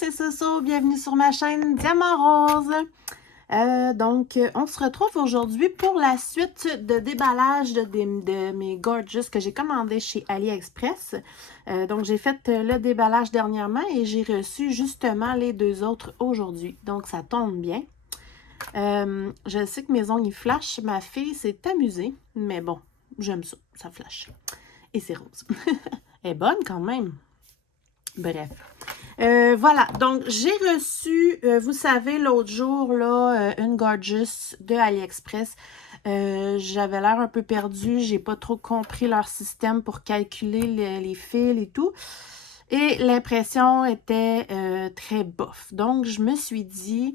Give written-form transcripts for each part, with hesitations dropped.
c'est Soso, bienvenue sur ma chaîne Diamant Rose. On se retrouve aujourd'hui pour la suite de déballage de mes Gorgeous que j'ai commandé chez AliExpress. Donc, j'ai fait le déballage dernièrement et j'ai reçu justement les deux autres aujourd'hui. Donc, ça tombe bien. Je sais que mes ongles ils flashent. Ma fille s'est amusée, mais bon, j'aime ça, ça flash. Et c'est rose. Elle est bonne quand même. Bref. Voilà, donc j'ai reçu, vous savez, l'autre jour, là, une Gorgeous de AliExpress. J'avais l'air un peu perdue, j'ai pas trop compris leur système pour calculer les fils et tout. Et l'impression était très bof. Donc, je me suis dit,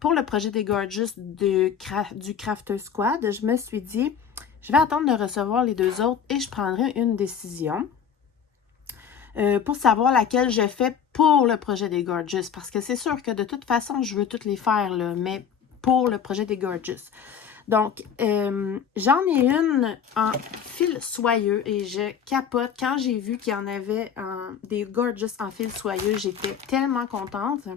pour le projet des Gorgeous du Crafter Squad, je me suis dit, je vais attendre de recevoir les deux autres et je prendrai une décision. Pour savoir laquelle je fais pour le projet des Gorgeous. Parce que c'est sûr que de toute façon, je veux toutes les faire, là, mais pour le projet des Gorgeous. Donc, j'en ai une en fil soyeux et je capote. Quand j'ai vu qu'il y en avait des Gorgeous en fil soyeux, j'étais tellement contente.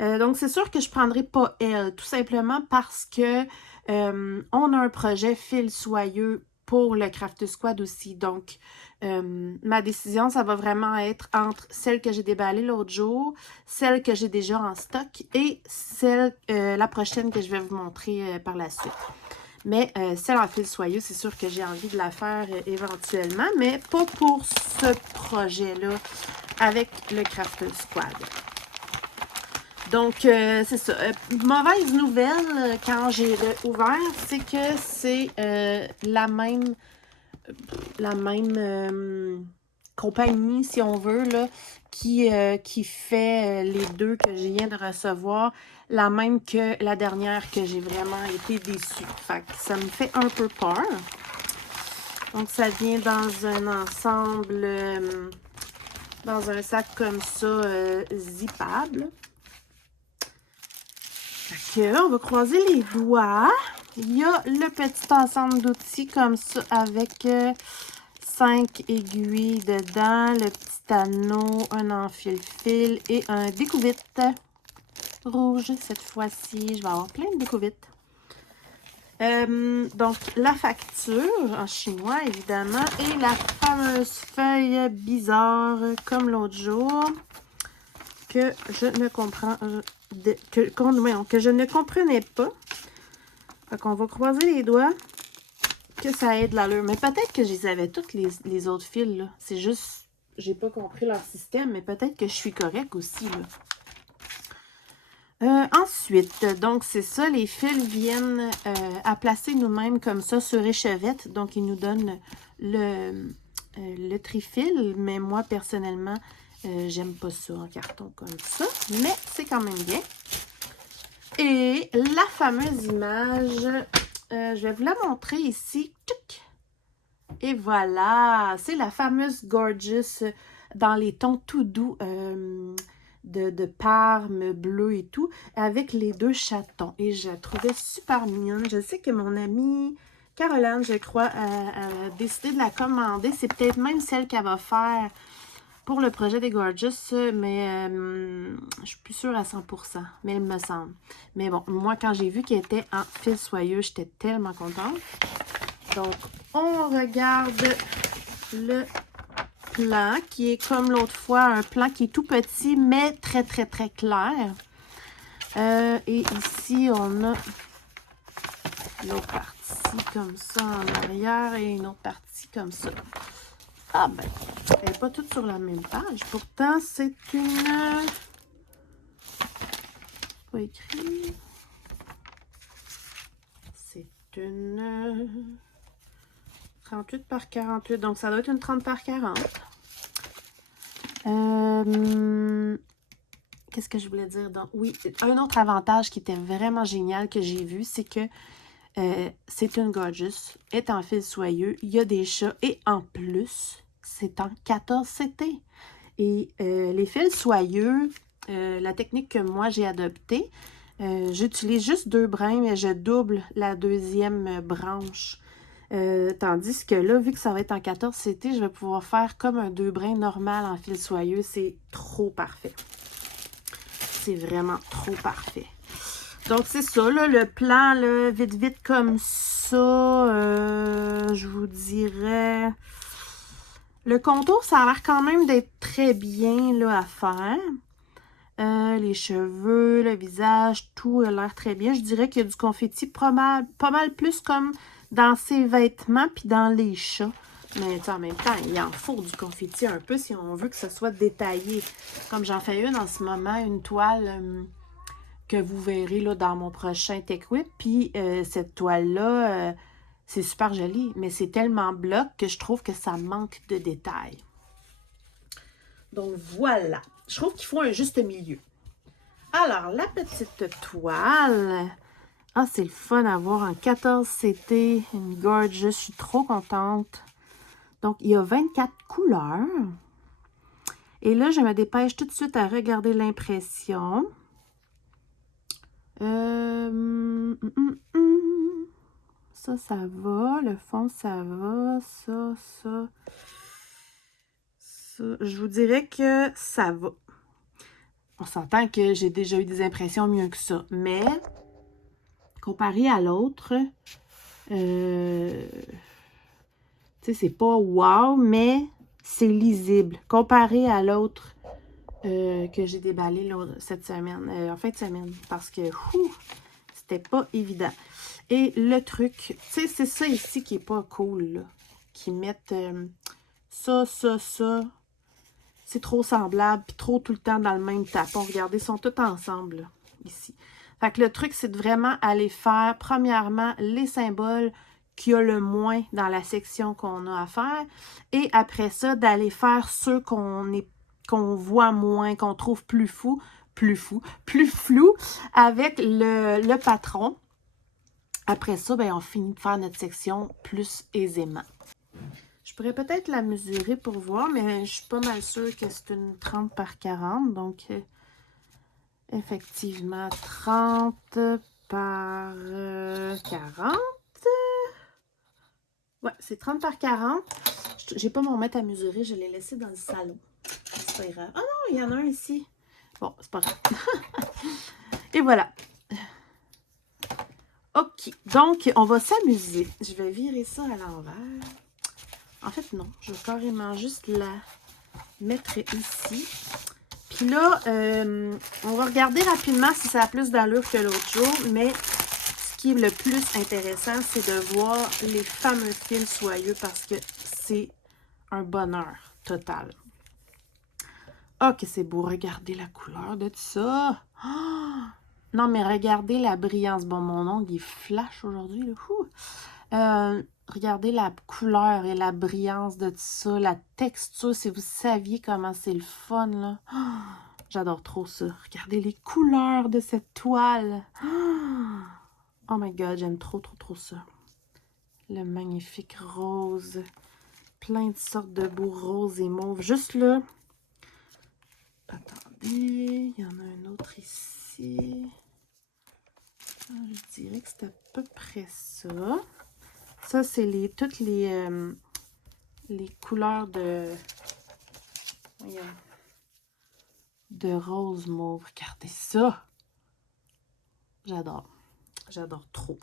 Donc, c'est sûr que je ne prendrai pas elle, tout simplement parce que on a un projet fil soyeux pour le Crafter Squad aussi. Donc, ma décision, ça va vraiment être entre celle que j'ai déballée l'autre jour, celle que j'ai déjà en stock et celle, la prochaine que je vais vous montrer par la suite. Mais celle en fil soyeux, c'est sûr que j'ai envie de la faire éventuellement, mais pas pour ce projet-là avec le Crafter Squad. Donc, c'est ça. Mauvaise nouvelle, quand j'ai ouvert, c'est que c'est la même compagnie, si on veut, là, qui fait les deux que je viens de recevoir, la même que la dernière que j'ai vraiment été déçue. Fait que ça me fait un peu peur. Donc, ça vient dans un ensemble, dans un sac comme ça, zippable. Fait que, on va croiser les doigts. Il y a le petit ensemble d'outils comme ça avec 5 aiguilles dedans, le petit anneau, un enfile-fil et un découvite rouge cette fois-ci. Je vais avoir plein de découvites. Donc, la facture en chinois, évidemment, et la fameuse feuille bizarre comme l'autre jour que je ne comprends que je ne comprenais pas. Fait qu'on va croiser les doigts que ça aide l'allure. Mais peut-être que je les avais toutes les autres fils, là. C'est juste, j'ai pas compris leur système, mais peut-être que je suis correcte aussi, là. Ensuite, donc c'est ça, les fils viennent à placer nous-mêmes comme ça sur échevette. Donc, ils nous donnent le trifil, mais moi, personnellement, j'aime pas ça en carton comme ça, mais c'est quand même bien. Et la fameuse image, je vais vous la montrer ici. Et voilà, c'est la fameuse Gorgeous dans les tons tout doux de parme, bleu et tout, avec les deux chatons. Et je la trouvais super mignonne. Je sais que mon amie Caroline, je crois, a décidé de la commander. C'est peut-être même celle qu'elle va faire pour le projet des Gorgeous, mais je suis plus sûre à 100%, mais il me semble. Mais bon, moi, quand j'ai vu qu'elle était en fil soyeux, j'étais tellement contente. Donc, on regarde le plan qui est comme l'autre fois, un plan qui est tout petit, mais très, très, très clair. Et ici, on a l'autre partie comme ça en arrière et une autre partie comme ça. Ah ben, elle n'est pas toute sur la même page. Pourtant, c'est une... Pas écrit. C'est une 38 par 48. Donc, ça doit être une 30 par 40. Qu'est-ce que je voulais dire? Donc, oui, un autre avantage qui était vraiment génial que j'ai vu, c'est que c'est une Gorgeous, est en fil soyeux, il y a des chats et en plus, c'est en 14 CT. Et les fils soyeux, la technique que moi j'ai adoptée, j'utilise juste 2 brins, mais je double la deuxième branche. Tandis que là, vu que ça va être en 14 CT, je vais pouvoir faire comme un 2 brins normal en fil soyeux. C'est trop parfait. c'est vraiment trop parfait. Donc, c'est ça, là, le plan, là, vite, vite comme ça, je vous dirais... Le contour, ça a l'air quand même d'être très bien, là, à faire. Les cheveux, le visage, tout a l'air très bien. Je dirais qu'il y a du confetti pas mal plus comme dans ses vêtements puis dans les chats. Mais en même temps, il en faut du confetti un peu si on veut que ce soit détaillé. Comme j'en fais une en ce moment, une toile que vous verrez là, dans mon prochain Tech Whip. Puis cette toile-là, c'est super joli, mais c'est tellement bloc que je trouve que ça manque de détails. Donc voilà, je trouve qu'il faut un juste milieu. Alors, la petite toile. Ah, c'est le fun à voir en 14 CT, une gorgeous. Je suis trop contente. Donc, il y a 24 couleurs. Et là, je me dépêche tout de suite à regarder l'impression. Ça, ça va. Le fond, ça va. Ça. Je vous dirais que ça va. On s'entend que j'ai déjà eu des impressions mieux que ça. Mais, comparé à l'autre, tu sais, c'est pas wow, mais c'est lisible. Comparé à l'autre que j'ai déballé cette semaine, en fin de semaine. Parce que, c'était pas évident. Et le truc, tu sais, c'est ça ici qui est pas cool, là. Qui mettent ça. C'est trop semblable, puis trop tout le temps dans le même tapon. Regardez, ils sont tous ensemble, là, ici. Fait que le truc, c'est de vraiment aller faire, premièrement, les symboles qu'il y a le moins dans la section qu'on a à faire. Et après ça, d'aller faire ceux qu'on voit moins, qu'on trouve plus flou, avec le patron. Après ça, ben, on finit de faire notre section plus aisément. Je pourrais peut-être la mesurer pour voir, mais je suis pas mal sûre que c'est une 30 par 40. Donc, effectivement, 30 par 40. Ouais, c'est 30 par 40. J'ai pas mon mètre à mesurer, je l'ai laissé dans le salon. C'est pas grave. Ah non, il y en a un ici. Bon, c'est pas grave. Et voilà. OK, donc on va s'amuser. Je vais virer ça à l'envers. En fait, non. Je vais carrément juste la mettre ici. Puis là, on va regarder rapidement si ça a plus d'allure que l'autre jour. Mais ce qui est le plus intéressant, c'est de voir les fameux fils soyeux parce que c'est un bonheur total. Ah, que c'est beau. Regardez la couleur de tout ça. Oh! Non, mais regardez la brillance. Bon, mon ongle, il flash aujourd'hui. Regardez la couleur et la brillance de tout ça. La texture, si vous saviez comment c'est le fun, là. Oh, j'adore trop ça. Regardez les couleurs de cette toile. Oh my God, j'aime trop ça. Le magnifique rose. Plein de sortes de beaux roses et mauves. Juste là. Attendez, il y en a un autre ici. Je dirais que c'est à peu près ça. Ça, c'est toutes les couleurs de rose mauve. Regardez ça. J'adore. J'adore trop.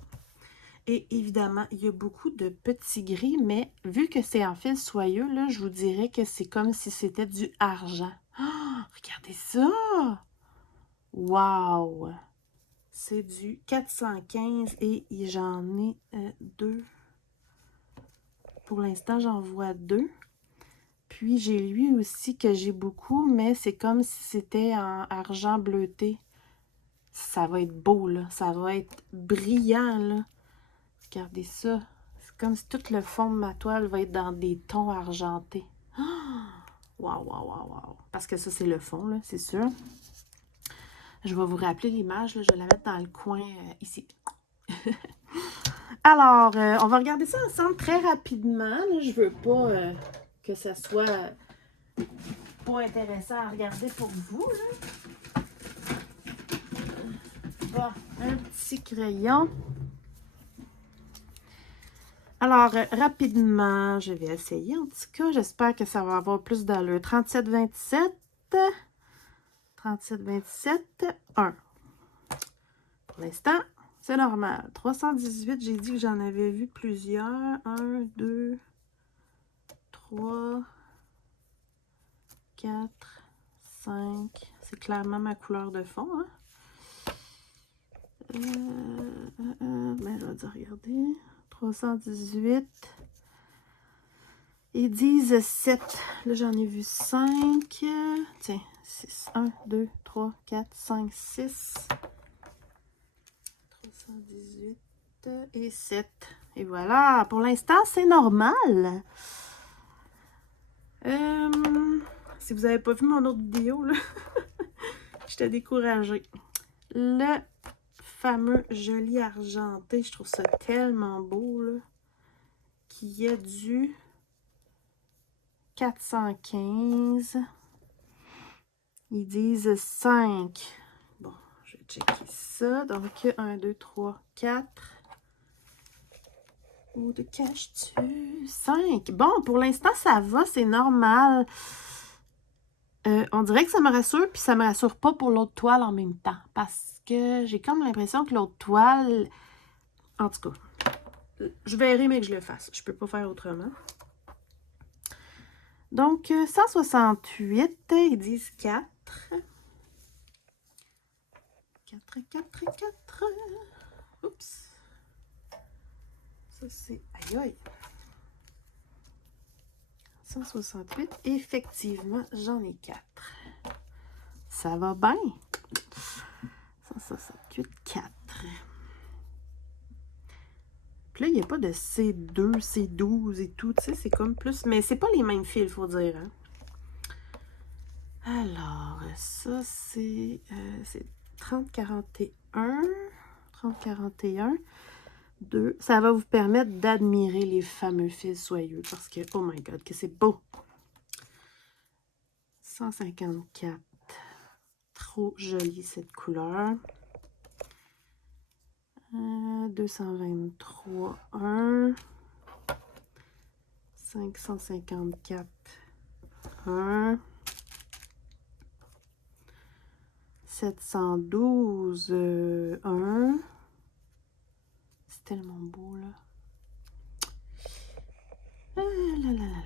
Et évidemment, il y a beaucoup de petits gris, mais vu que c'est en fil soyeux, là, je vous dirais que c'est comme si c'était du argent. Oh, regardez ça! Wow! C'est du 415 et j'en ai deux. Pour l'instant, j'en vois deux. Puis, j'ai lui aussi que j'ai beaucoup, mais c'est comme si c'était en argent bleuté. Ça va être beau, là. Ça va être brillant, là. Regardez ça. C'est comme si tout le fond de ma toile va être dans des tons argentés. Wow. Parce que ça, c'est le fond, là, c'est sûr. Je vais vous rappeler l'image, là. Je vais la mettre dans le coin ici. Alors, on va regarder ça ensemble très rapidement. Là, je veux pas que ça soit pas intéressant à regarder pour vous. Là. Bon, un petit crayon. Alors, rapidement, je vais essayer. En tout cas, j'espère que ça va avoir plus d'allure. 37,27. 37, 27, 1. Pour l'instant, c'est normal. 318, j'ai dit que j'en avais vu plusieurs. 1, 2, 3, 4, 5. C'est clairement ma couleur de fond. Hein? Ben, je vais dire, regardez. 318. Ils disent 7. Là, j'en ai vu 5. Tiens, 6. 1, 2, 3, 4, 5, 6. 318 et 7. Et voilà. Pour l'instant, c'est normal. Si vous n'avez pas vu mon autre vidéo, là, j'étais découragée. Le fameux joli argenté, je trouve ça tellement beau, là, qui est du 415. Ils disent 5. Bon, je vais checker ça. Donc, 1, 2, 3, 4. Où te caches-tu? 5. Bon, pour l'instant, ça va, c'est normal. On dirait que ça me rassure, puis ça me rassure pas pour l'autre toile en même temps. Parce que j'ai comme l'impression que l'autre toile... En tout cas, je verrai, mais que je le fasse. Je peux pas faire autrement. Donc, 168, ils disent 4. 4, 4, 4. Oups. Ça, c'est... Aïe, aïe. 168. Effectivement, j'en ai 4. Ça va bien. 168, 4. Puis là, il n'y a pas de C2, C12 et tout. Tu sais, c'est comme plus... Mais c'est pas les mêmes fils, il faut dire. Hein? Alors, ça, c'est 3041. 3041. 2. Ça va vous permettre d'admirer les fameux fils soyeux. Parce que, oh my God, que c'est beau. 154. Trop jolie cette couleur. 223, 1. 554, 1. 712, 1. C'est tellement beau, là. Ah, là, là, là, là.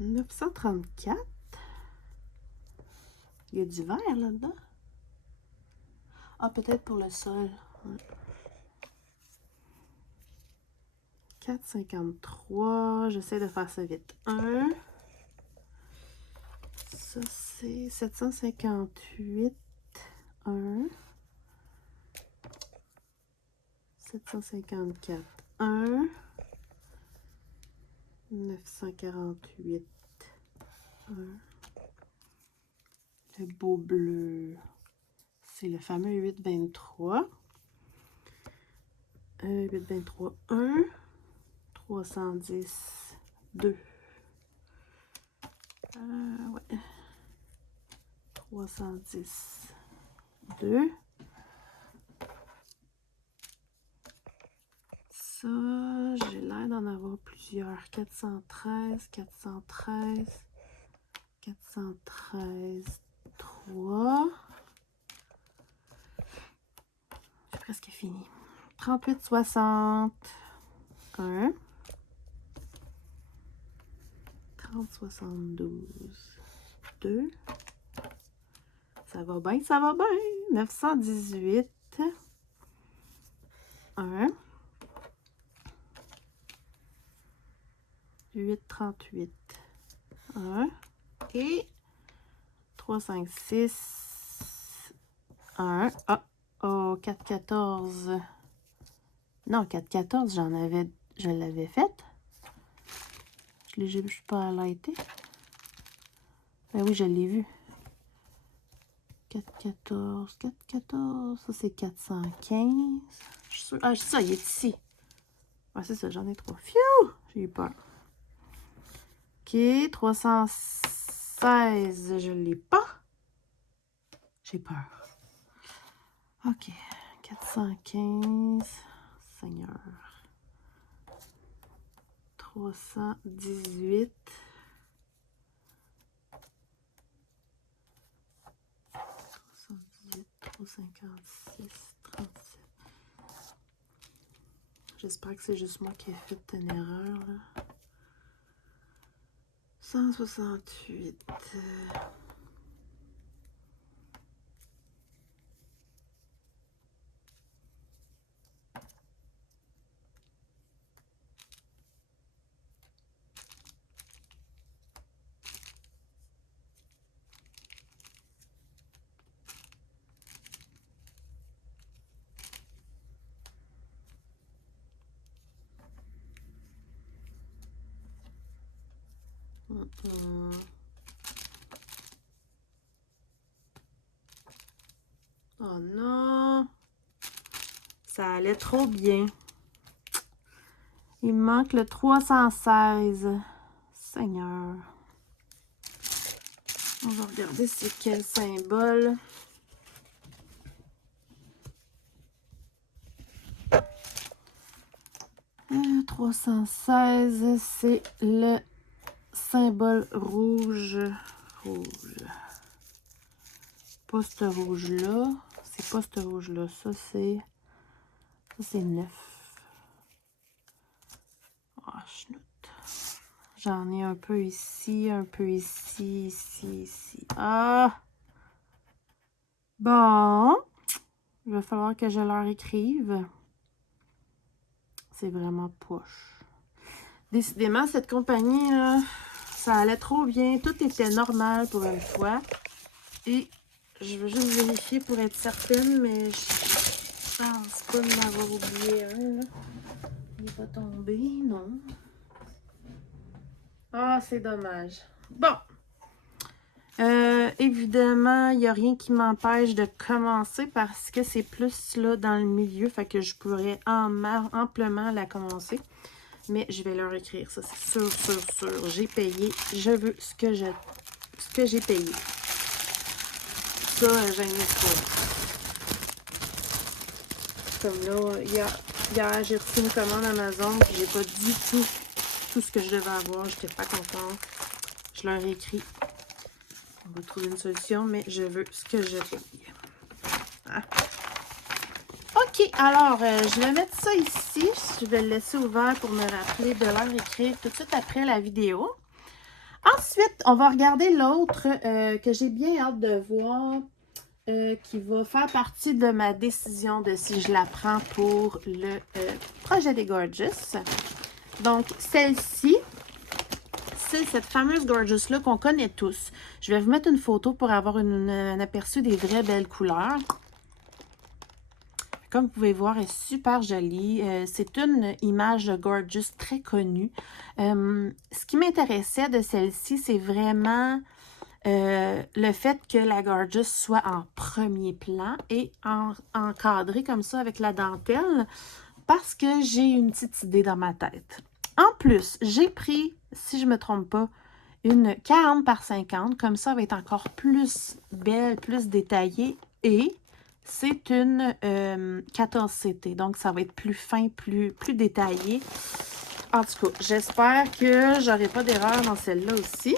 934. Il y a du vert là-dedans. Ah, peut-être pour le sol. Ouais. 453. J'essaie de faire ça vite. 1. Ça, c'est 758. 1. 754. 1. 948. 1. Le beau bleu. C'est le fameux 823. 823, 1. 310, 2. Ouais. 310, 2. Ça, j'ai l'air d'en avoir plusieurs. 413, 413, 413, 3. J'ai presque fini. 38, 60, 1. 30, 72, 2. Ça va bien, ça va bien. 918, 1. 838, 1. Et 356, 1. Ah, oh, 414. Non, 414, je l'avais faite. Je suis pas arrêtée. Ben oui, je l'ai vu. 414, 414, ça c'est 415. Je suis sûre. Ah, c'est ça, il est ici. Ah, c'est ça, j'en ai 3. Phew! J'ai eu peur. Ok, 316, je l'ai pas. J'ai peur. Ok, 415, Seigneur. 318. 0,56, 37. J'espère que c'est juste moi qui ai fait une erreur, là. 168. Oh non! Ça allait trop bien. Il me manque le 316. Seigneur. On va regarder c'est quel symbole. Le 316, c'est le symbole rouge. Rouge. Pas ce rouge-là. C'est pas ce rouge-là. Ça, c'est 9. Ah, chenoute. J'en ai un peu ici, ici. Ah! Bon. Il va falloir que je leur écrive. C'est vraiment poche. Décidément, cette compagnie, là, ça allait trop bien. Tout était normal pour une fois. Et je veux juste vérifier pour être certaine, mais je pense pas de m'avoir oublié un. Il n'est pas tombé, non. Ah, c'est dommage. Bon. Évidemment, il n'y a rien qui m'empêche de commencer parce que c'est plus là dans le milieu. Fait que je pourrais amplement la commencer. Mais je vais leur écrire, ça c'est sûr. J'ai payé. Je veux ce que j'ai payé. Ça, j'aime pas. Comme là, hier j'ai reçu une commande Amazon et j'ai pas du tout ce que je devais avoir. J'étais pas contente. Je leur ai écrit. On va trouver une solution, mais je veux ce que je paye. Ah. OK, alors, je vais mettre ça ici. Je vais le laisser ouvert pour me rappeler de leur écrire tout de suite après la vidéo. Ensuite, on va regarder l'autre que j'ai bien hâte de voir, qui va faire partie de ma décision de si je la prends pour le projet des Gorgeous. Donc, celle-ci, c'est cette fameuse Gorgeous-là qu'on connaît tous. Je vais vous mettre une photo pour avoir un aperçu des vraies belles couleurs. Comme vous pouvez voir, elle est super jolie. C'est une image de Gorgeous très connue. Ce qui m'intéressait de celle-ci, c'est vraiment le fait que la Gorgeous soit en premier plan et encadrée comme ça avec la dentelle parce que j'ai une petite idée dans ma tête. En plus, j'ai pris, si je ne me trompe pas, une 40 par 50. Comme ça, elle va être encore plus belle, plus détaillée et c'est une 14 CT. Donc, ça va être plus fin, plus détaillé. En tout cas, j'espère que j'aurai pas d'erreur dans celle-là aussi.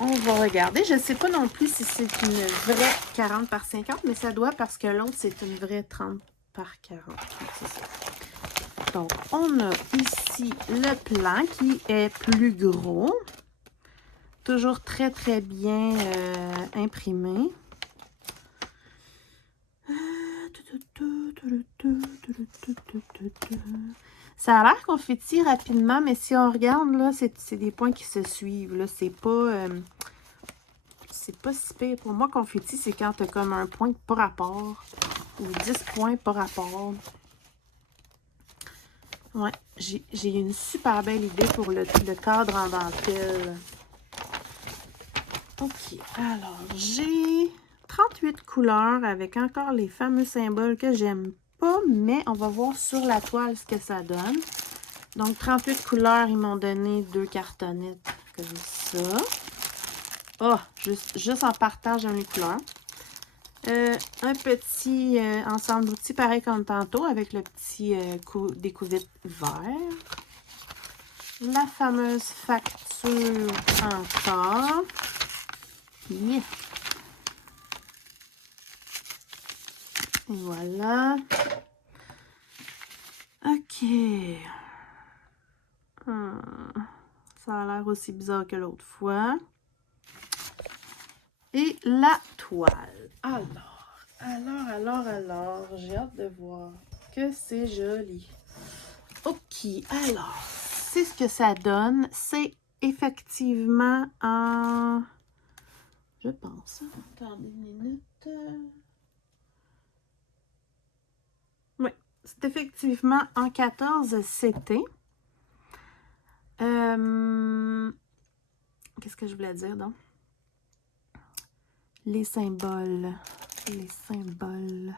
On va regarder. Je ne sais pas non plus si c'est une vraie 40 par 50, mais ça doit parce que l'autre, c'est une vraie 30 par 40. C'est ça. Donc, on a ici le plan qui est plus gros. Toujours très, très bien imprimé. Ça a l'air qu'on fait tirer rapidement, mais si on regarde, là, c'est des points qui se suivent. Là, c'est pas si pire. Pour moi, confetti, c'est quand tu as comme un point par rapport ou 10 points par rapport. Ouais, j'ai une super belle idée pour le cadre en dentelle. OK, alors j'ai 38 couleurs avec encore les fameux symboles que j'aime pas, mais on va voir sur la toile ce que ça donne. Donc, 38 couleurs, ils m'ont donné 2 cartonnettes comme ça. Oh, juste en partage dans les couleurs. Un petit ensemble d'outils pareil comme tantôt avec le petit découverte vert. La fameuse facture encore. Yeah. Et voilà. OK. Ça a l'air aussi bizarre que l'autre fois. Et la toile. Alors, j'ai hâte de voir que c'est joli. OK, alors, c'est ce que ça donne. C'est effectivement en... Je pense. Attendez une minute. Oui, c'est effectivement en 14 CT. Qu'est-ce que je voulais dire donc? Les symboles. Les symboles.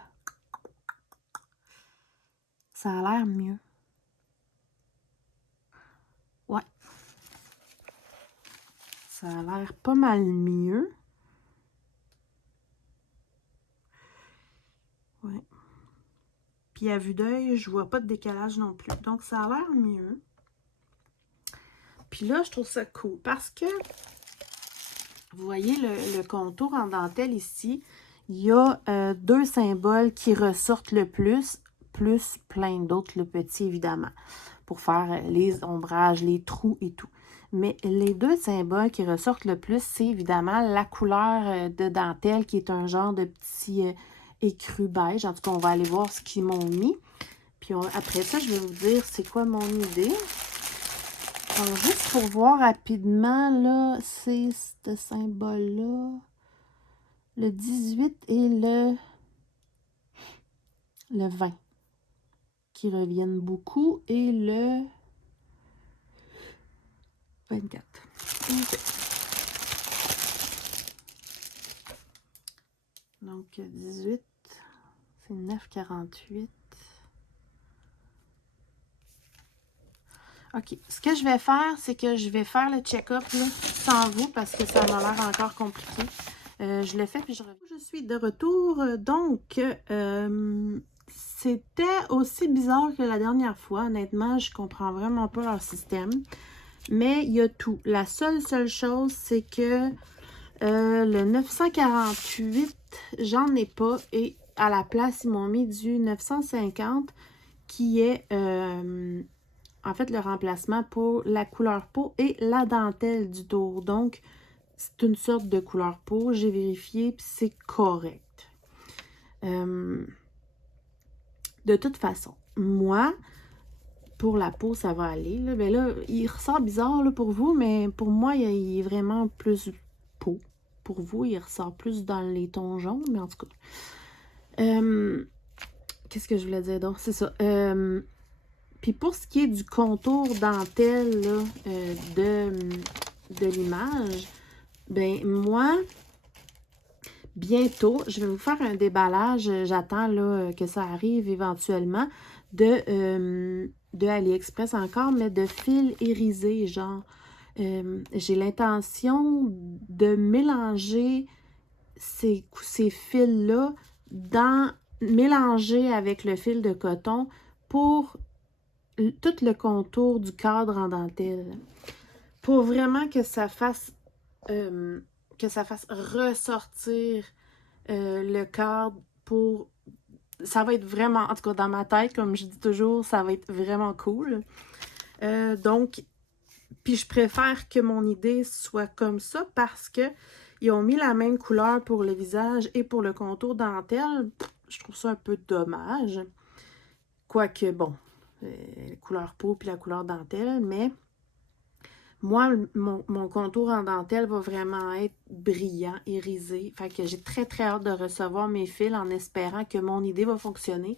Ça a l'air mieux. Ouais. Ça a l'air pas mal mieux. Ouais. Puis à vue d'œil, je vois pas de décalage non plus. Donc ça a l'air mieux. Puis là, je trouve ça cool parce que vous voyez le contour en dentelle ici. Il y a deux symboles qui ressortent le plus plein d'autres, le petit évidemment, pour faire les ombrages, les trous et tout. Mais les deux symboles qui ressortent le plus, c'est évidemment la couleur de dentelle qui est un genre de petit écru beige. En tout cas, on va aller voir ce qu'ils m'ont mis. Puis après ça, je vais vous dire c'est quoi mon idée. Alors, juste pour voir rapidement, là, c'est ce symbole-là. Le 18 et le 20 qui reviennent beaucoup. Et le 24. Okay. Donc, 18, c'est 9,48. OK. Ce que je vais faire, c'est que je vais faire le check-up sans vous parce que ça m'a l'air encore compliqué. Je le fais puis je reviens. Je suis de retour. Donc, c'était aussi bizarre que la dernière fois. Honnêtement, je comprends vraiment pas leur système. Mais il y a tout. La seule chose, c'est que le 948, j'en ai pas. Et à la place, ils m'ont mis du 950 qui est en fait le remplacement pour la couleur peau et la dentelle du tour. Donc, c'est une sorte de couleur peau. J'ai vérifié puis c'est correct. De toute façon, moi, pour la peau, ça va aller. Là. Ben là, il ressort bizarre là, pour vous, mais pour moi, il est vraiment plus peau. Pour vous, il ressort plus dans les tons jaunes, mais en tout cas. Qu'est-ce que je voulais dire donc? C'est ça. Puis pour ce qui est du contour dentelle là, de l'image, ben moi, bientôt, je vais vous faire un déballage. J'attends là que ça arrive éventuellement de AliExpress encore, mais de fils irisés, genre. J'ai l'intention de mélanger ces fils-là mélanger avec le fil de coton pour tout le contour du cadre en dentelle. Pour vraiment que ça fasse ressortir le cadre pour... Ça va être vraiment, en tout cas dans ma tête, comme je dis toujours, ça va être vraiment cool. Donc, puis je préfère que mon idée soit comme ça parce que ils ont mis la même couleur pour le visage et pour le contour dentelle. Je trouve ça un peu dommage. Quoique, bon, la couleur peau puis la couleur dentelle, mais moi, mon contour en dentelle va vraiment être brillant, irisé. Fait que j'ai très, très hâte de recevoir mes fils en espérant que mon idée va fonctionner.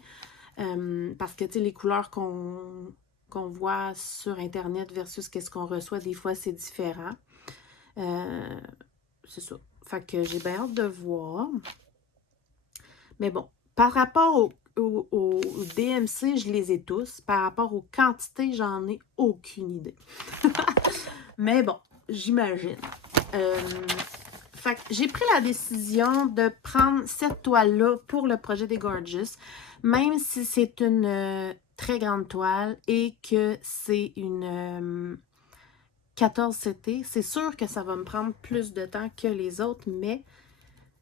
Parce que, tu sais, les couleurs qu'on voit sur Internet versus qu'est-ce qu'on reçoit, des fois, c'est différent. C'est ça. Fait que j'ai bien hâte de voir. Mais bon, par rapport au DMC, je les ai tous. Par rapport aux quantités, j'en ai aucune idée. Mais bon, j'imagine. Fait que j'ai pris la décision de prendre cette toile-là pour le projet des Gorgeous, même si c'est une très grande toile et que c'est une 14 CT. C'est sûr que ça va me prendre plus de temps que les autres, mais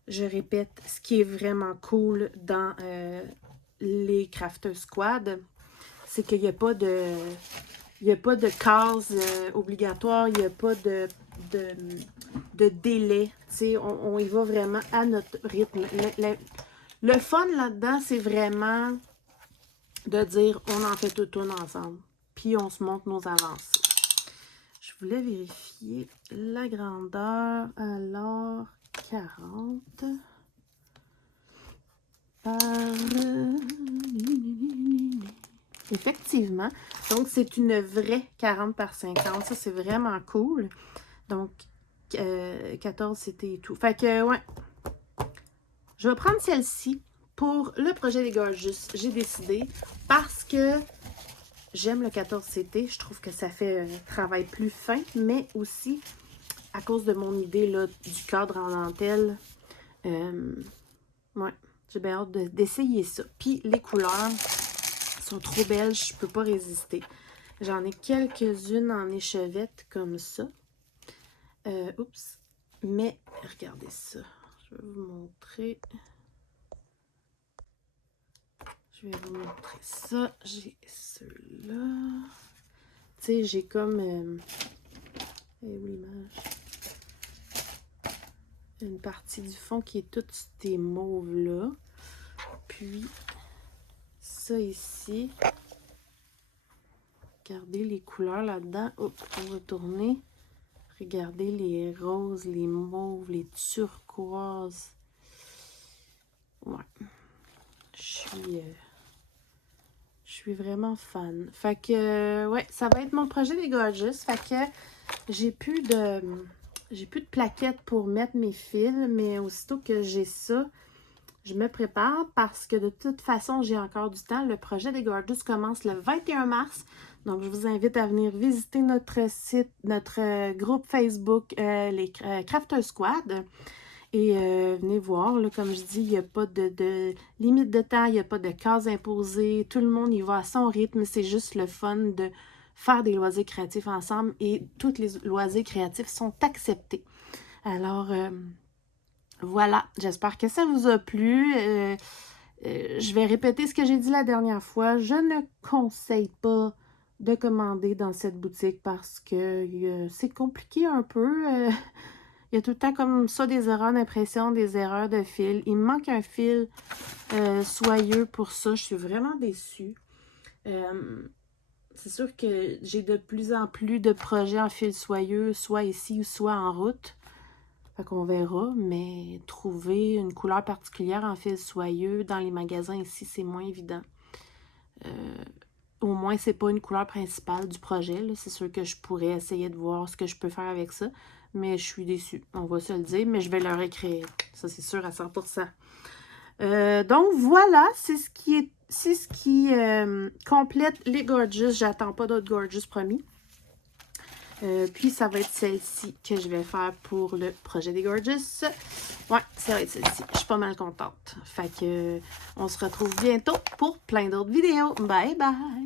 je répète, ce qui est vraiment cool dans les Crafter Squad, c'est qu'il n'y a pas de... Il n'y a pas de cases obligatoires, il n'y a pas de délai. On y va vraiment à notre rythme. Le fun là-dedans, c'est vraiment de dire on en fait tout ensemble. Puis on se montre nos avancées. Je voulais vérifier la grandeur. Alors, 40 par... Effectivement. Donc, c'est une vraie 40 par 50. Ça, c'est vraiment cool. Donc, 14, c'était tout. Fait que, ouais. Je vais prendre celle-ci pour le projet des Gorgeous. J'ai décidé parce que j'aime le 14 CT. Je trouve que ça fait un travail plus fin, mais aussi à cause de mon idée là, du cadre en dentelle. Ouais, j'ai bien hâte d'essayer ça. Puis, les couleurs sont trop belles, je peux pas résister. J'en ai quelques-unes en échevette comme ça. Oups. Mais, regardez ça. Je vais vous montrer. Je vais vous montrer ça. J'ai ceux-là. Tu sais, j'ai comme... où l'image? Une partie du fond qui est toute ces mauves-là. Puis, ça ici. Regardez les couleurs là-dedans. Oh, on va tourner. Regardez les roses, les mauves, les turquoises. Ouais. Je suis vraiment fan. Fait que, ouais, ça va être mon projet des Gorgeous. Fait que j'ai plus de plaquettes pour mettre mes fils, mais aussitôt que j'ai ça, je me prépare parce que de toute façon, j'ai encore du temps. Le projet des Gorgeous commence le 21 mars. Donc, je vous invite à venir visiter notre site, notre groupe Facebook, les Crafter Squad. Et venez voir, là, comme je dis, il n'y a pas de limite de temps, il n'y a pas de cases imposées. Tout le monde y va à son rythme. C'est juste le fun de faire des loisirs créatifs ensemble et tous les loisirs créatifs sont acceptés. Alors, voilà, j'espère que ça vous a plu. Je vais répéter ce que j'ai dit la dernière fois. Je ne conseille pas de commander dans cette boutique parce que c'est compliqué un peu. Il y a tout le temps comme ça des erreurs d'impression, des erreurs de fil. Il me manque un fil soyeux pour ça. Je suis vraiment déçue. C'est sûr que j'ai de plus en plus de projets en fil soyeux, soit ici ou soit en route. Fait qu'on verra, mais trouver une couleur particulière en fil soyeux dans les magasins ici, c'est moins évident. Au moins, c'est pas une couleur principale du projet. C'est sûr que je pourrais essayer de voir ce que je peux faire avec ça, mais je suis déçue. On va se le dire, mais je vais leur écrire. Ça, c'est sûr à 100%. Donc, voilà, c'est ce qui complète les Gorgeous. J'attends pas d'autres Gorgeous, promis. Puis, ça va être celle-ci que je vais faire pour le projet des Gorgeous. Ouais, ça va être celle-ci. Je suis pas mal contente. Fait que, on se retrouve bientôt pour plein d'autres vidéos. Bye, bye!